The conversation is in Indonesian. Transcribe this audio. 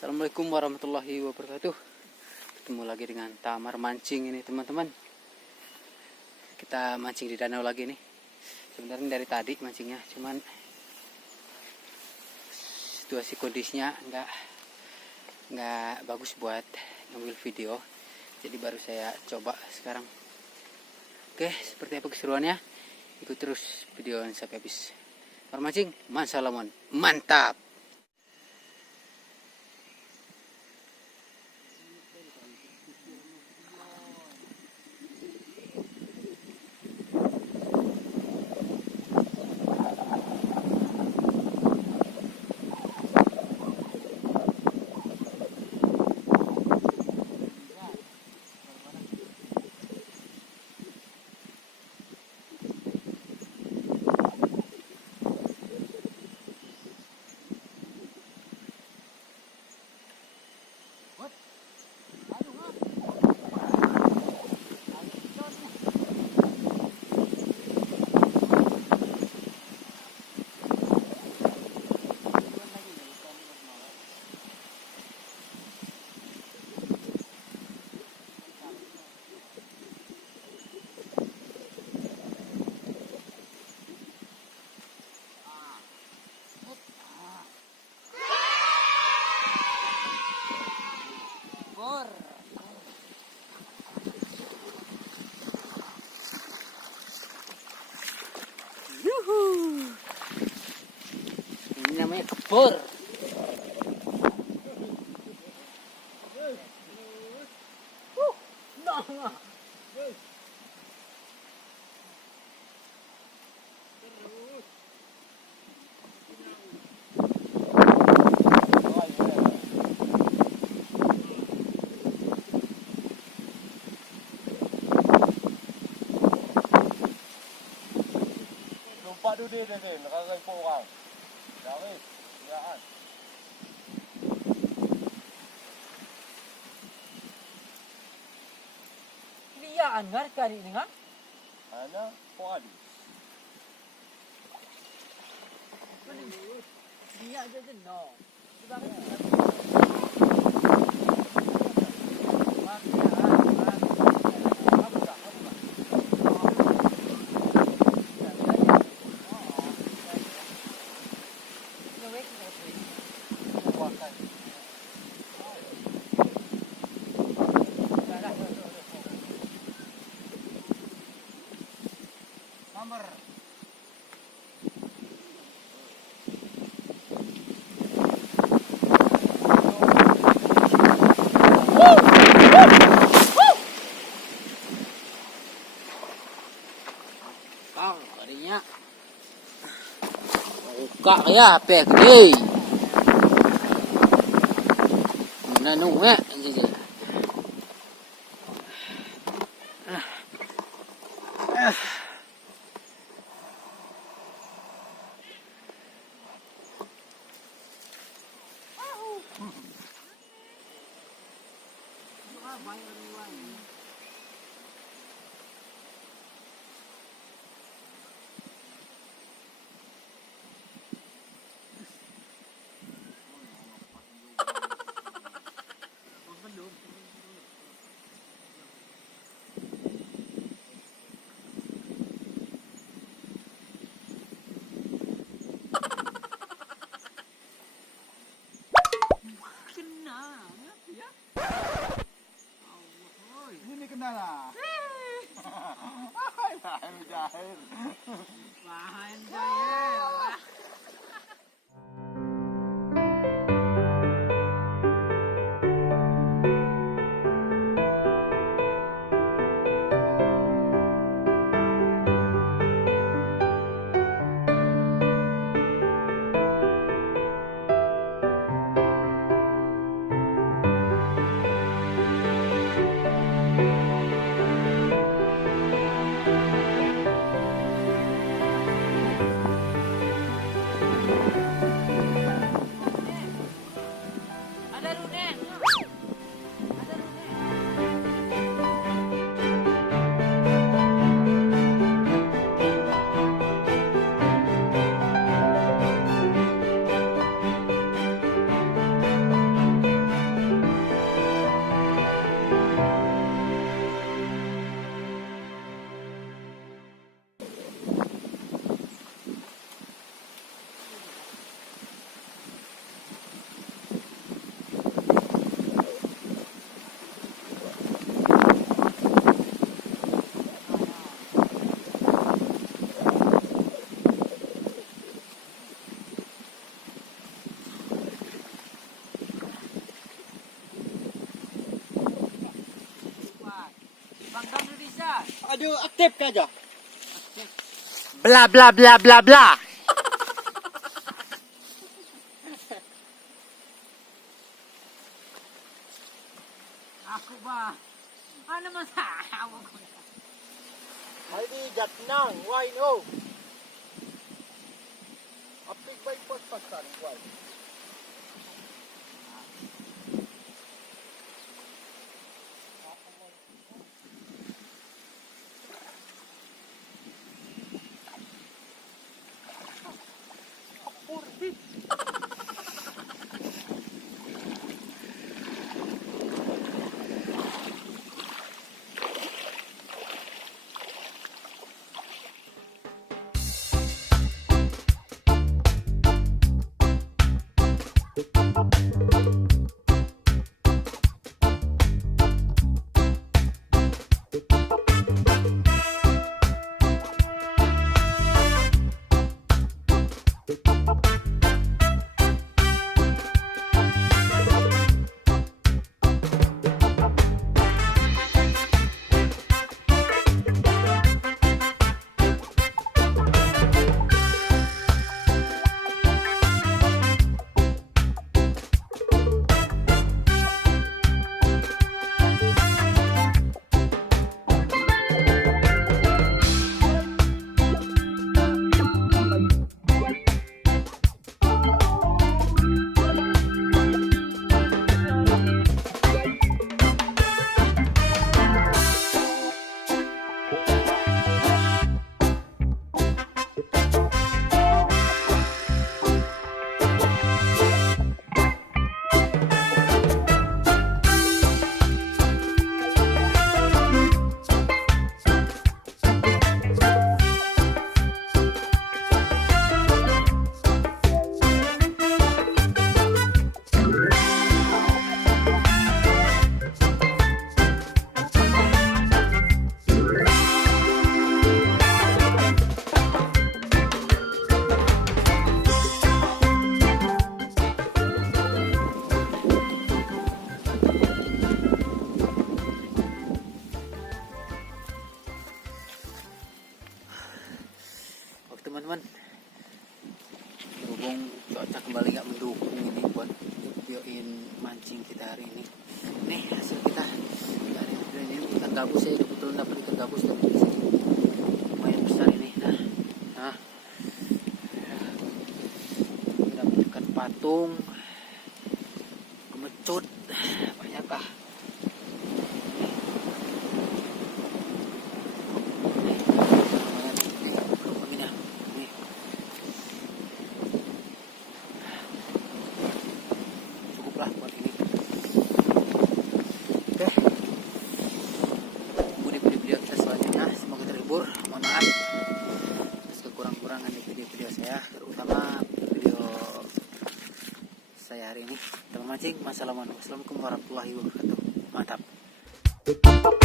Assalamualaikum warahmatullahi wabarakatuh. Ketemu lagi dengan Tamar mancing ini teman-teman. Kita mancing di danau lagi nih. Sebenarnya dari tadi mancingnya, cuman situasi kondisinya nggak bagus buat ngambil video. Jadi baru saya coba sekarang. Oke, seperti apa keseruannya? Ikut terus video sampai habis. Tamar mancing, Wassalamu'alaikum. Mantap. Ini namanya kebor. Lompat dulu dia nakakay po orang. Dari, siyaan. Liyaan nga kani ini nga? Ana po ali. Liya aja din no. Bakit? Tamar. Kang, kadinya buka kaya apa gede. Nanungnya jadi. Ini kenal lah. Lain jahil. Bahan saya. Aduh, aktif aja. Bla bla bla bla bla. Aku bah. Ano masalah ko? Ay di gat nang, why no? Apik baik pas-pasan, why? Teman-teman, berhubung cuaca kembali nggak mendukung ini buat videoin mancing kita hari ini. Nih hasil kita dari ini ikan gabus, saya kebetulan dapat ikan gabus dari sini lumayan besar ini. Nah dapat ikan patung, kemecut, banyak kah? Mohon maaf atas kekurangan di video-video saya, terutama video saya hari ini. Teman mancing, wassalamualaikum warahmatullahi wabarakatuh. Mantap.